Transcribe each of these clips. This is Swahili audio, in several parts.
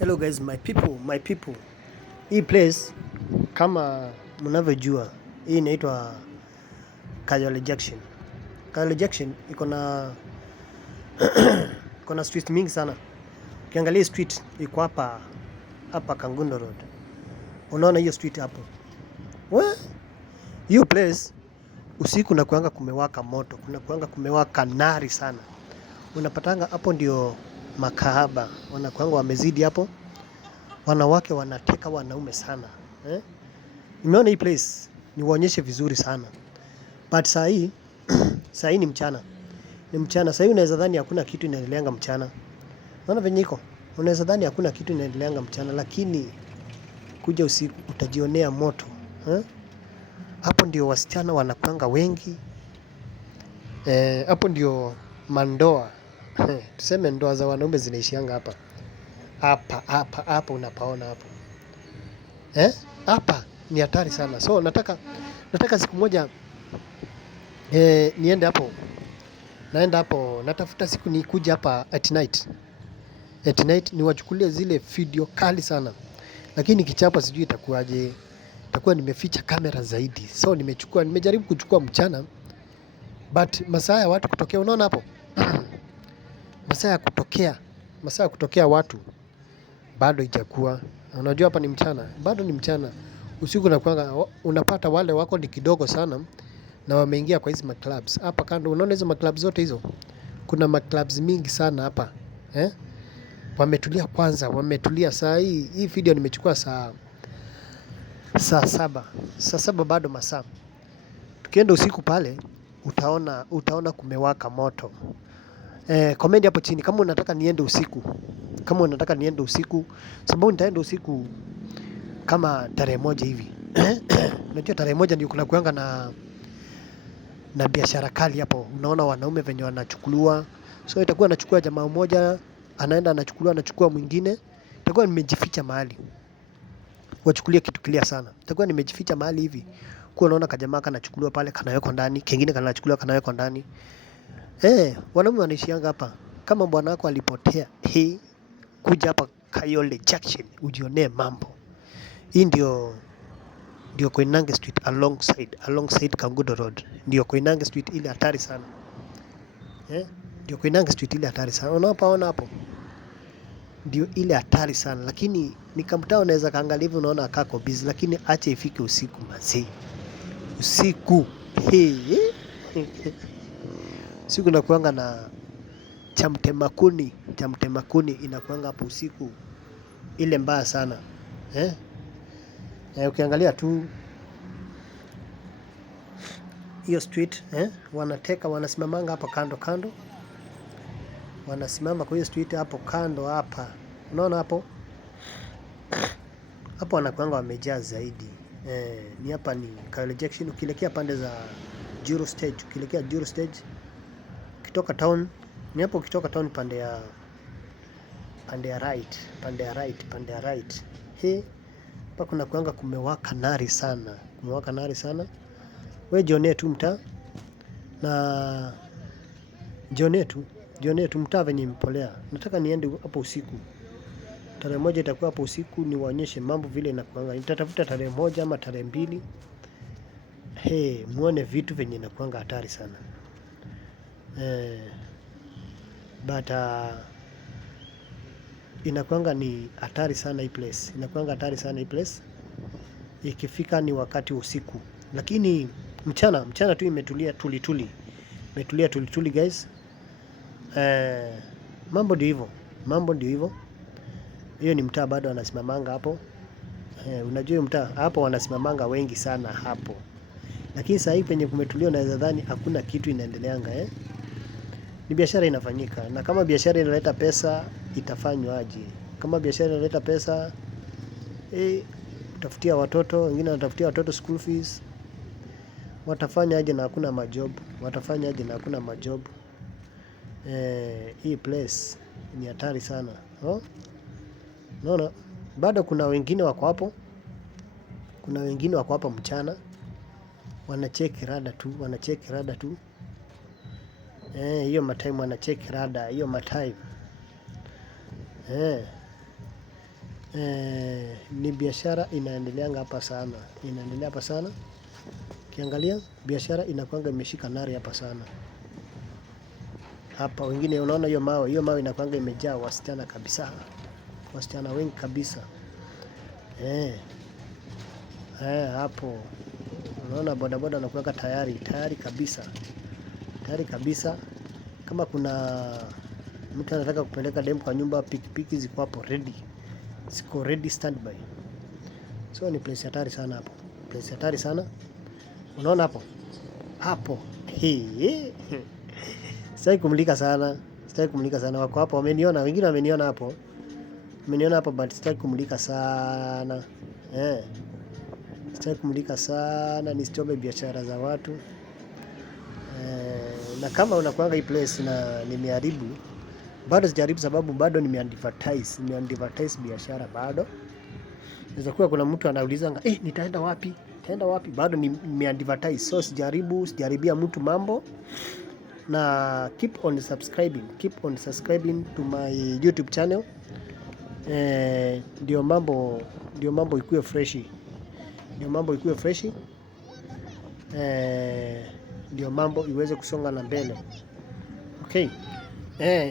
Hello guys, my people. Hii place kama mnavyojua, hii inaitwa Kayole Junction. Kayole Junction iko na street mingi sana. Ukiangalia street iko hapa Kangundo Road. Unaona hiyo street hapo? Hiyo place usiku na kuanga kumewaka moto, kuna kuanga kumewaka nari sana. Unapatanga hapo ndio makahaba wanakuanga wamezidi hapo. Wanawake wanateka wanaume sana. Nimeona hii place niwaonyeshe vizuri sana. But saa hii ni mchana. Ni mchana. Saa hii unaweza dhani hakuna kitu inaendeleanga mchana. Unaona venye iko? Unaweza dhani hakuna kitu inaendeleanga mchana, lakini kuja usiku utajionea moto. Hapo ndio wasichana wanakuanga wengi. Hapo ndio mandoa. Tuseme ndoa za wanaume zinaishianga hapa. Hapa unapaona hapo. Hapa ni hatari sana. So nataka siku moja niende hapo. Naenda hapo, natafuta siku nikuja hapa at night. At night niwachukulie zile video kali sana. Lakini kichapa sijui itakuwaje. Itakuwa nimeficha kamera zaidi. So nimejaribu kuchukua mchana. But masaa ya watu kutokea, unaona hapo? Masaa ya kutokea watu bado ijakuwa. Unajua hapa ni mchana, bado ni mchana. Usiku unapata wale wako ni kidogo sana na wameingia kwa hizi maclubs. Hapa kando unaona hizo maclubs zote hizo. Kuna maclubs mingi sana hapa. Wametulia kwanza, wametulia saa hii video nimechukua saa 7. Saa 7 bado masaa. Tukienda usiku pale utaona kumewaka moto. Comment hapo chini kama unataka niende usiku. Sababu nitaenda usiku kama tarehe moja hivi. Unajua tarehe moja ndio kuna kuanga na biashara kali hapo. Unaona wanaume venye wanachukuliwa. So itakuwa anachukua jamaa mmoja, anaenda anachukua mwingine. Itakuwa nimejificha mahali. Wachukulie kitu clear sana. Itakuwa nimejificha mahali hivi. Kwa unaona kajamaa kanachukuliwa pale, kanawekwa ndani, kingine kanachukuliwa kanawekwa ndani. Wanaume wanaishianga hapa. Kama bwana wako alipotea, kuja hapa Kayole Junction ujionee mambo. Hii ndio Koinange Street alongside Kangundo Road. Ndio Koinange Street ile hatari sana. Ndio Koinange Street ile hatari sana. Unaona hapo? Ndio ile hatari sana, lakini nikamtao unaweza kaangalia hivi unaona kako busy, lakini acha ifike usiku mazee. Usiku. Siku nakuanga na chamtemakuni inakuanga hapo usiku ile mbaya sana. Ukiangalia tu hiyo street, wanasimamanga hapa kando. Wanasimama kwa hiyo street hapo kando hapa. Unaona hapo? Hapo wanakuanga wamejaa zaidi. Ni hapa ni Kayole Junction ukielekea pande za Juro Stage. Ukitoka town, ni hapo ukitoka town pande ya right. Hapa kuna kuanga kumewaka nari sana. Wewe jionee tu mtaa na jionee tu mtaa venye impolea. Nataka niende hapo usiku. Tarehe moja itakuwa hapo usiku niwaonyeshe mambo vile inakuanga. Nitatafuta tarehe moja ama tarehe 2. Muone vitu venye inakuanga hatari sana. But inakuanga ni hatari sana hii place. Ikifika ni wakati usiku. Lakini mchana tu imetulia tuli guys. Mambo ndio hivyo. Hiyo ni mtaa bado wanasimamanga hapo. Unajua hiyo mtaa hapo wanasimamanga wengi sana hapo. Lakini saa hii penye kumetulia unaweza dhani hakuna kitu inaendeleanga. Ni biashara inafanyika, na kama biashara inaleta pesa itafanywa aje? Kama biashara inaleta pesa utafutia watoto, wengine wanatafutia watoto school fees. Watafanya aje na hakuna majob? Hii place ni hatari sana. Unaona? Bado kuna wengine wako hapo mchana. Wanacheki rada tu. Hiyo matime wanacheki rada, hiyo matime. Ni biashara inaendeleanga hapa sana. Inaendelea hapa sana. Ukiangalia biashara inakuanga imeshika nari hapa sana. Hapa wengine unaona hiyo mawe inakuanga imejaa wasichana kabisa. Wasichana wengi kabisa. Hapo unaona bodaboda anakuanga tayari kabisa. Tayari kabisa. Kama kuna mtu anataka kupeleka demu kwa nyumba, pikipiki ziko hapo ready. Ziko ready standby. So ni place hatari sana hapo. Place hatari sana. Unaona hapo? Hapo. Sitaki kumulika sana. Wako hapo wameniona, wengine wameniona hapo. Wameniona hapo but sitaki kumulika sana. Sitaki kumulika sana, nisichome biashara za watu. Na kama unakuanga hii place na nimeharibu, bado sijaribu sababu bado nimeadvertise biashara bado. Inaweza kuwa kuna mtu anaulizanga, nitaenda wapi? Bado nimeadvertise. So sijaribia mtu mambo. Na keep on subscribing to my YouTube channel. Ndio mambo ikuwe freshi. Ndio mambo iweze kusonga na mbele. Okay.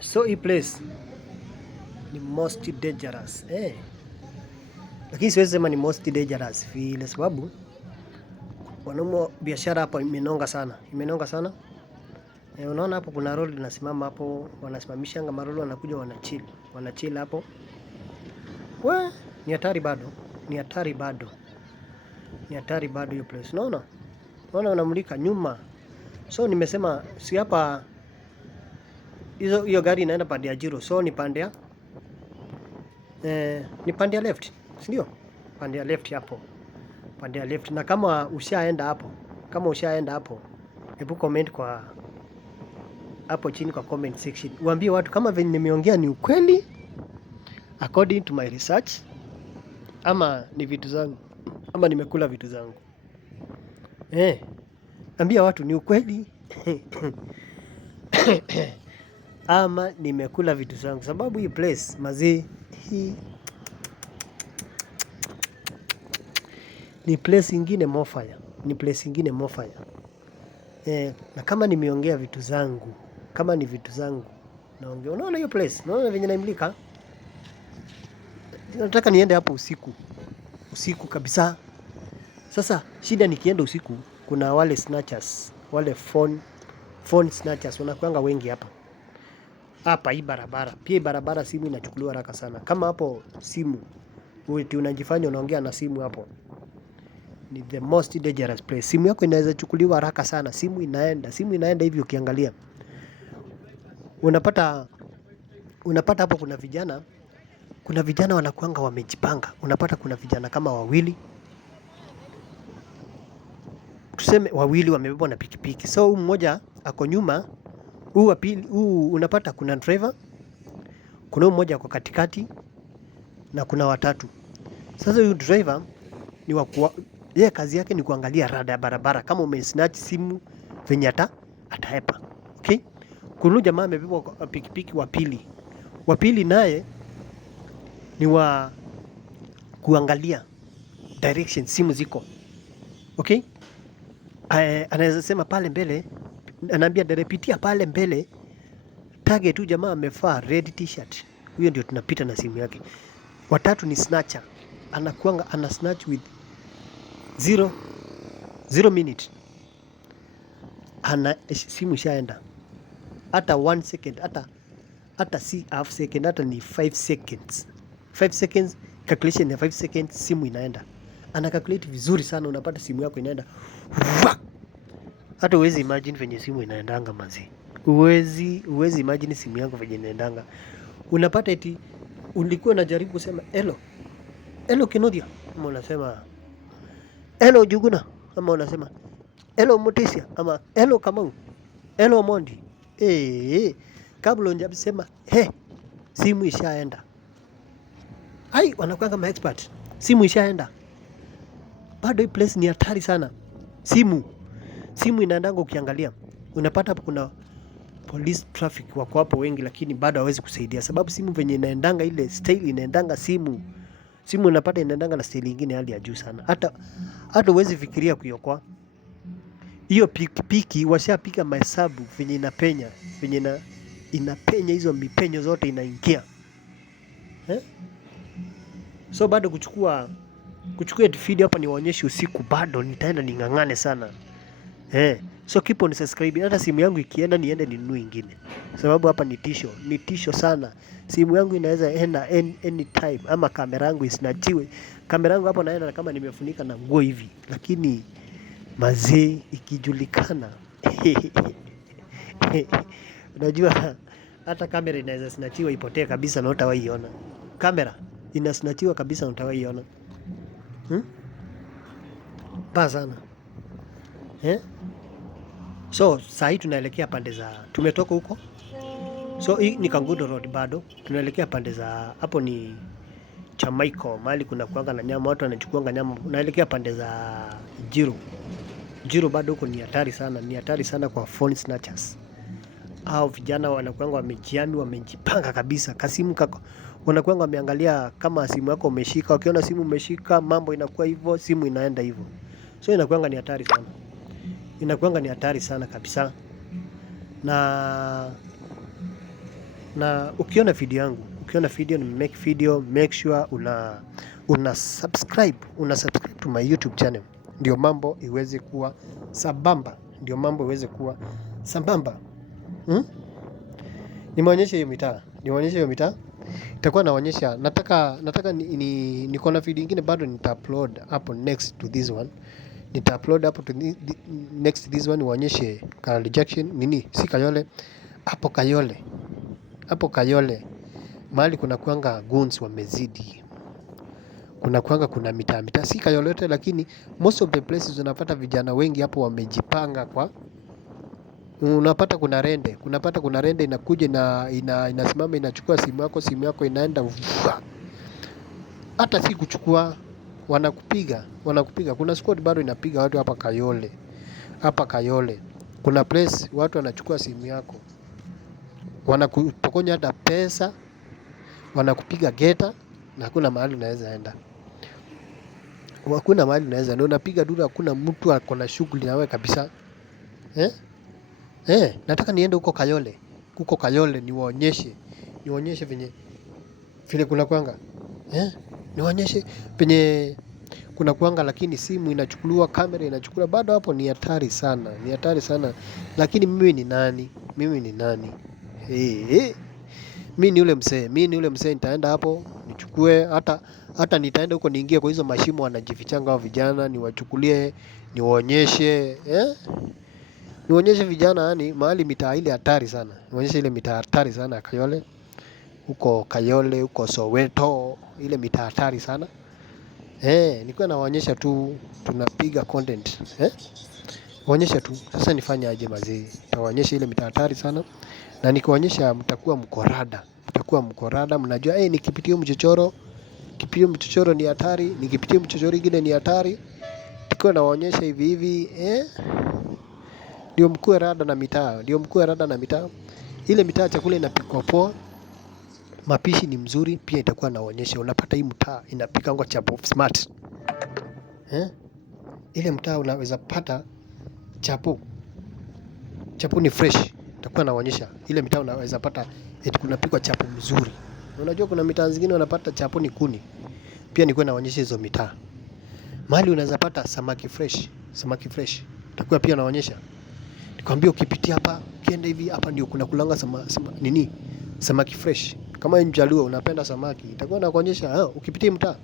So hii place ni most dangerous. Lakini siwezi sema ni most dangerous vile sababu wanaume biashara hapa imenonga sana. Unaona hapo kuna road linasimama hapo, wanasimamishanga maroli, wanakuja wanachill hapo. Ni hatari bado hiyo place. Unaona unamulika nyuma. So nimesema si hapa hiyo gari inaenda pande ya Jiro. So ni pande ya left. Si ndio? Pande ya left hapo. Pande ya left. Na kama ushaenda hapo, hebu comment kwa hapo chini kwa comment section. Uambie watu kama venye nimeongea ni ukweli according to my research ama ni vitu zangu ama nimekula vitu zangu. Ambia watu ni ukweli ama nimekula vitu zangu sababu hii place mazee hii ni place ingine mofaya. Na kama nimeongea vitu zangu, kama ni vitu zangu naongea. Unaona hiyo place? Unaona venye naimlika? Nataka niende hapo usiku kabisa. Sasa shida nikienda usiku, kuna wale snatchers, wale phone snatchers wanakuanga wengi hapa hii barabara. Pia barabara simu inachukuliwa haraka sana. Kama hapo simu unajifanya unaongea na simu hapo, ni the most dangerous place. Simu yako inaweza chukuliwa haraka sana. Simu inaenda hivi ukiangalia. Unapata hapo kuna vijana wanakuanga wamejipanga. Unapata kuna vijana kama wawili. Tuseme wawili wamebebwa na pikipiki. So huyu mmoja ako nyuma, huyu wa pili, unapata kuna driver, kuna huyu mmoja ako katikati na kuna watatu. Sasa huyu driver yeye kazi yake ni kuangalia rada ya barabara kama umesnatch simu venye atahepa. Okay? Kuna jamaa amebebwa pikipiki wa pili naye ni wa kuangalia direction simu ziko. Okay? Anaweza sema pale mbele, anaambia dereva pitia pale mbele. Target tu jamaa amevaa red t-shirt. Huyo ndio tunapita na simu yake. Watatu ni snatcher. Ana snatch with 0 minute. Simu shaenda. Hata 1 second, hata si half second, hata ni 5 seconds. 5 seconds, calculation ya 5 seconds simu inaenda. Ana calculate vizuri sana, unapata simu yako inaenda. Hata uwezi imagine venye simu inaendanga mazi. Uwezi imagine simu yako venye inaendanga. Unapata eti ulikuwa unajaribu kusema hello Kinodia, ama unasema hello Juguna, ama unasema hello Mutisia, ama hello Kamau, hello Mondi. Kabla unjabisema simu ishaenda. Wanakuwa kama expert. Simu ishaenda. Bado hii place ni hatari sana. Simu inaendanga ukiangalia. Unapata hapo kuna police traffic wako hapo wengi, lakini bado hawezi kusaidia sababu simu venye inaendanga ile style inaendanga simu. Simu unapata inaendanga na style nyingine hali ya juu sana. Hata huwezi fikiria kuiokoa. Hiyo pikipiki washapika mahesabu venye inapenya, venye inapenya hizo mipenyo zote inaingia. So bado kuchukua video hapa niwaonyeshe usiku, bado nitaenda ning'ang'ane sana. So keep on subscribe. Hata simu yangu ikienda niende ninunue ingine, sababu hapa ni tisho sana. Simu yangu inaweza enda anytime, ama kamera yangu isinachiwe. Kamera yangu hapo naenda kama nimefunika na nguo hivi, lakini mazee ikijulikana unajua hata kamera inaweza snatchiwa ipotee kabisa na hutawaiona. Kamera inasnatchiwa kabisa na hutawaiona. Baa sana. So saa hii tunaelekea pande za, tumetoka huko. So hii ni Kangundo Road bado. Tunaelekea pande za, hapo ni Chamaiko, mahali kuna kuanga na nyama, watu wanachukuanga nyama. Tunaelekea pande za Jiro bado huko ni hatari sana. Ni hatari sana kwa phone snatchers. Hao vijana wanakuanga wamejiami, wamejipanga kabisa. Kasimu kako wanakuanga wameangalia kama simu yako umeshika. Ukiona simu umeshika, mambo inakuwa hivyo, simu inaenda hivyo. So inakuanga ni hatari sana. Inakuanga ni hatari sana kabisa. Na ukiona video ni make video, make sure una subscribe to my YouTube channel. Ndio mambo iweze kuwa sambamba. Nimeonyesha hiyo mitaa. Itakuwa naonyesha, nataka niko na video nyingine bado nita-upload hapo next to this one. Next to this one niwaonyeshe Kayole Junction, si Kayole, hapo Kayole. Mahali kuna kuanga goons wamezidi. Kuna mitaa si Kayole yote, lakini most of the places unapata vijana wengi hapo wamejipanga kwa. Unapata kuna rende inakuja na inasimama inachukua simu yako inaenda. Hata si kuchukua, wanakupiga. Kuna squad bado inapiga watu hapa Kayole. Kuna place watu wanachukua simu yako, wanakupokonya hata pesa, wanakupiga geta, na hakuna mahali unaweza enda. Unapiga dura, hakuna mtu ako na shughuli na wewe kabisa. Nataka niende huko Kayole niwaonyeshe vile kuna kuanga. Niwaonyeshe venye kuna kuanga, lakini simu inachukuliwa, kamera inachukuliwa, bado hapo ni hatari sana. Lakini mimi ni nani? Mimi ni ule msee, nitaenda hapo nichukue, hata nitaenda huko niingie kwa hizo mashimo wanajifichanga hao vijana, niwachukulie, niwaonyeshe vijana, yani mahali mitaa ile hatari sana. Niwaonyeshe ile mitaa hatari sana ya Kayole. Huko Soweto, ile mitaa hatari sana. Nilikuwa nawaonyesha tu, tunapiga content. Waonyesha tu. Sasa nifanye aje mazee? Nawaonyesha ile mitaa hatari sana. Na nikiwaonyesha mtakuwa mkorada. Mnajua nikipitia mchochoro ni hatari, nikipitia mchochoro ingine ni hatari. Nilikuwa nawaonyesha hivi. Ndio mkue rada na mitaa. Ile mitaa chakula inapikwa poa. Mapishi ni mzuri, pia itakuwa naonyesha. Unapata hii mtaa inapikangwa chapo smart. Ile mtaa unaweza pata chapo ni fresh. Itakuwa naonyesha. Ile mtaa unaweza pata kunapikwa chapo mzuri. Unajua kuna mitaa zingine unapata chapo ni kuni. Pia nilikuwa naonyesha hizo mitaa. Mahali unaweza pata samaki fresh. Itakuwa pia naonyesha. Nikwambia ukipitia hapa, ukienda hivi hapa ndio kuna kulanga samaki fresh. Kama ni Mjaluo unapenda samaki, itakuwa nakuonyesha, ukipitia mtaa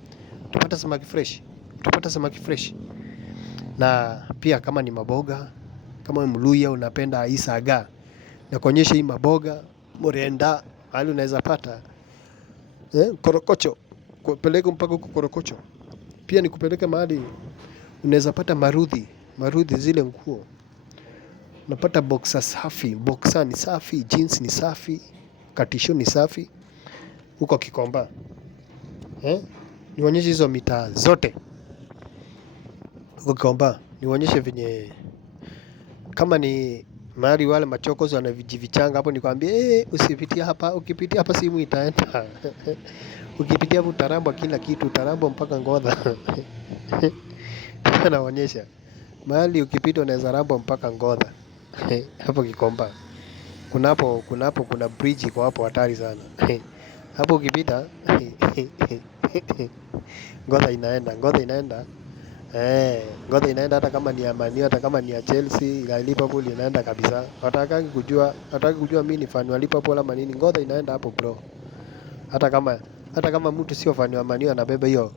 utapata samaki fresh. Na pia kama ni maboga, kama ni Mluya unapenda isaga, nakuonyesha hii maboga, murenda, hali unaweza pata. Korokocho, kupeleka mpaka huko Korokocho. Pia nikupeleke mahali unaweza pata marudhi zile nguo. Unapata boxer ni safi, jeans ni safi, katisho ni safi. Huko Kikomba. Nionyeshe hizo mitaa zote. Huko Kikomba nionyeshe venye, kama ni Mahali wale machokozi wanavijivichanga hapo, nikwambie usipitie hapa, ukipitia hapa simu itaenda. Ukipitia hapo utarambwa kila kitu, utarambwa mpaka ngodha. Naonyesha mahali ukipita unaweza rambwa mpaka ngodha. Hapo Gikomba kuna bridge iko hapo hatari sana. Hapo ukipita ngodha inaenda ngodha inaenda, hata kama ni ya Man U, hata kama ni ya Chelsea, ya Liverpool inaenda kabisa. Hataki kujua mimi ni fan wa Liverpool ama nini, ngodha inaenda hapo bro. Hata kama mtu sio fan wa Man U anabeba hiyo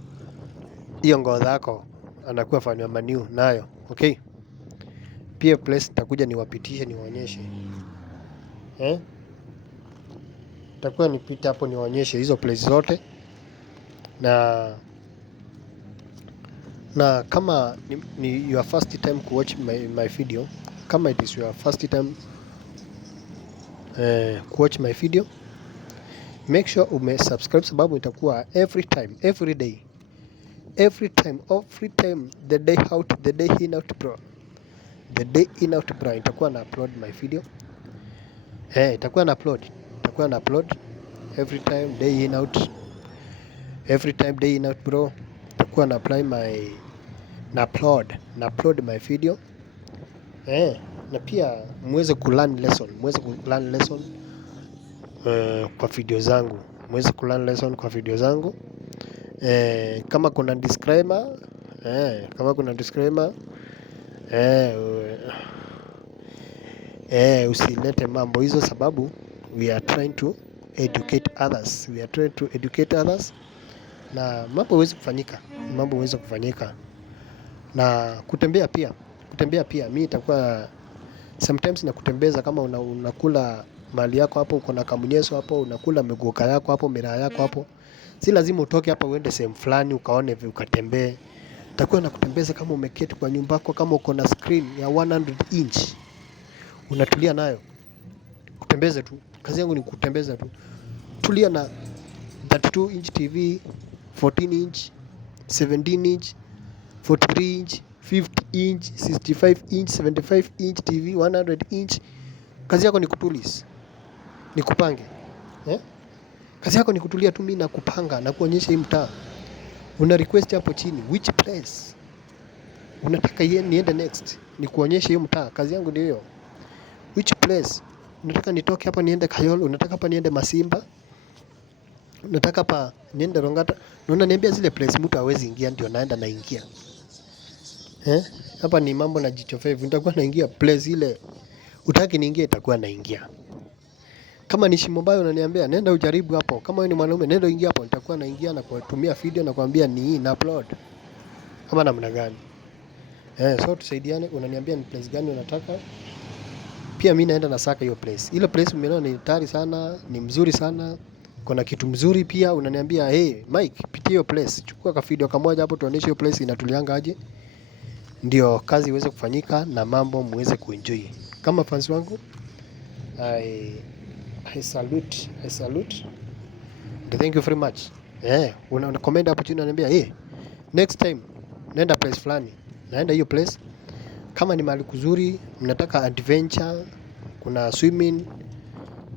ngodha yako, anakuwa fan wa Man U nayo. Okay, pia place nitakuja niwapitishe niwaonyeshe, nitakuwa nipita hapo niwaonyeshe hizo place zote, na kama ni your first time ku watch my video, kama it is your first time ku watch my video, make sure subscribe, sababu itakuwa every time the day in out bro, itakuwa na upload my video. Itakuwa na upload every time day in out bro. Itakuwa na upload my video, na pia muweze kulearn lesson kwa video zangu, kama kuna disclaimer, usilete mambo hizo, sababu we are trying to educate others, na mambo huwezi kufanyika. Na kutembea pia mimi itakuwa sometimes na kutembeza, kama unakula mali yako hapo, uko na kamunyeso hapo, unakula megoka yako hapo, miraa yako hapo, si lazima utoke hapa uende sehemu fulani ukaone ukatembee. Itakuwa na kutembeza kama umeketi kwa nyumba yako, kama uko na screen ya 100 inch unatulia nayo, kutembeza tu. Kazi yangu ni kutembeza tu. Tulia na 32 inch TV, 14 inch, 17 inch, 43 inch, 50 inch, 65 inch, 75 inch TV, 100 inch. Kazi yako ni kutulis, ni kupange. Kazi yako ni kutulia tu, mimi na kupanga na kuonyesha hii mtaa. Una request hapo chini which place unataka niende next, ni kuonyesha hii mtaa. Kazi yangu ndio hiyo. Which place unataka nitoke hapa niende Kayole, unataka hapa niende Masimba, unataka hapa niende Rongata. Naona niambia zile place mtu hawezi ingia, ndio naingia. Hapa ni mambo na jicho fevu, nitakuwa naingia place ile utaki niingie, itakuwa naingia. Kama ni Shimo Bayo unaniambia nenda ujaribu hapo, kama wewe ni mwanaume nenda ingia hapo, nitakuwa naingia na kutumia video na kuambia ni hii na upload kama namna gani. So tusaidiane, unaniambia ni place gani unataka, pia mimi naenda na saka hiyo place. Ile place umeona ni hatari sana, ni mzuri sana, kuna kitu mzuri pia. Unaniambia Mike, pitia hiyo place, chukua ka video kamoja hapo tuoneshe hiyo place inatulianga aje, ndio kazi iweze kufanyika na mambo muweze kuenjoy. Kama fans wangu, I salute. Thank you very much. Una comment hapo chini unaniambia next time nenda place fulani, naenda hiyo place. Kama ni mahali kuzuri mnataka adventure, kuna swimming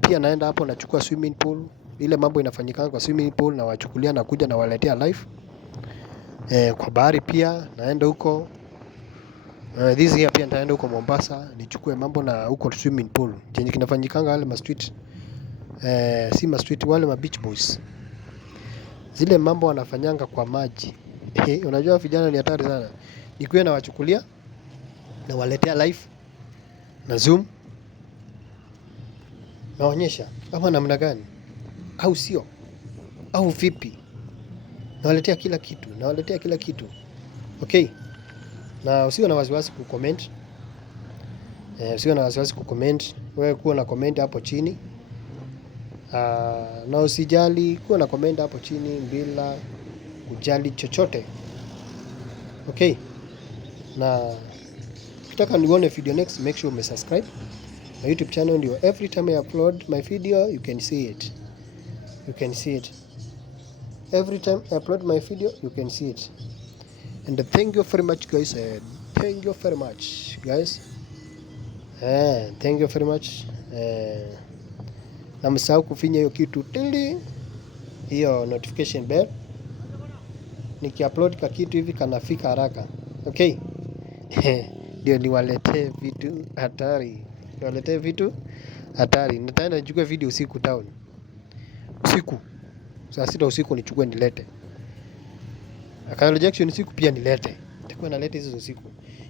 pia, naenda hapo nachukua swimming pool. Ile mambo inafanyikanga kwa swimming pool na wachukulia na kuja na waletea live. Kwa bahari pia naenda huko. This year pia nitaenda huko Mombasa nichukue mambo na huko swimming pool chenye kinafanyikanga wale ma street, si ma street, wale ma beach boys, zile mambo wanafanyanga kwa maji. Unajua vijana ni hatari sana. Nikuwe na wachukulia na waletea live na zoom, naonyesha kama namna gani, au sio, au vipi, nawaletea kila kitu. Okay, na usiwe na wasiwasi kucomment. Wewe kuwa na comment hapo chini, na usijali, kuwa na comment hapo chini bila kujali chochote. Okay, na ukitaka nione video next, make sure umesubscribe na YouTube channel, ndio every time I upload my video you can see it. Every time I upload my video you can see it. And thank you very much guys. Thank you very much. Na msahau kufinya hiyo kitu tili, hiyo notification bell. Nikiupload ka kitu hivi kanafika haraka. Okay. Ndio niwaletee vitu hatari. Nitaenda nichukue video usiku town. Usiku. Saa 6 usiku nichukue nilete. Akalo Jackson usiku pia nilete. Nitakuwa naleta hizo usiku.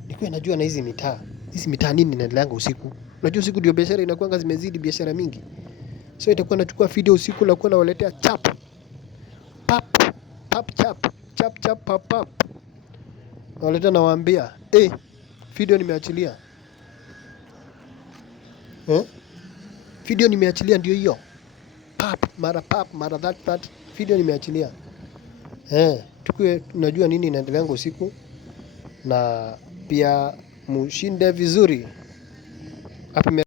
Nikuwa najua na hizi mitaa. Hizi mitaa nini inaendeleanga usiku? Unajua usiku ndio biashara inakuanga zimezidi biashara mingi. So itakuwa nachukua video usiku na kuwa nawaletea chap. Pap pap. Nawaletea nawaambia, video nimeachilia. Video nimeachilia ndio hiyo. Pap, mara that video nimeachilia. Tukue tunajua nini inaendeleanga usiku na pia mushinde vizuri. Hapa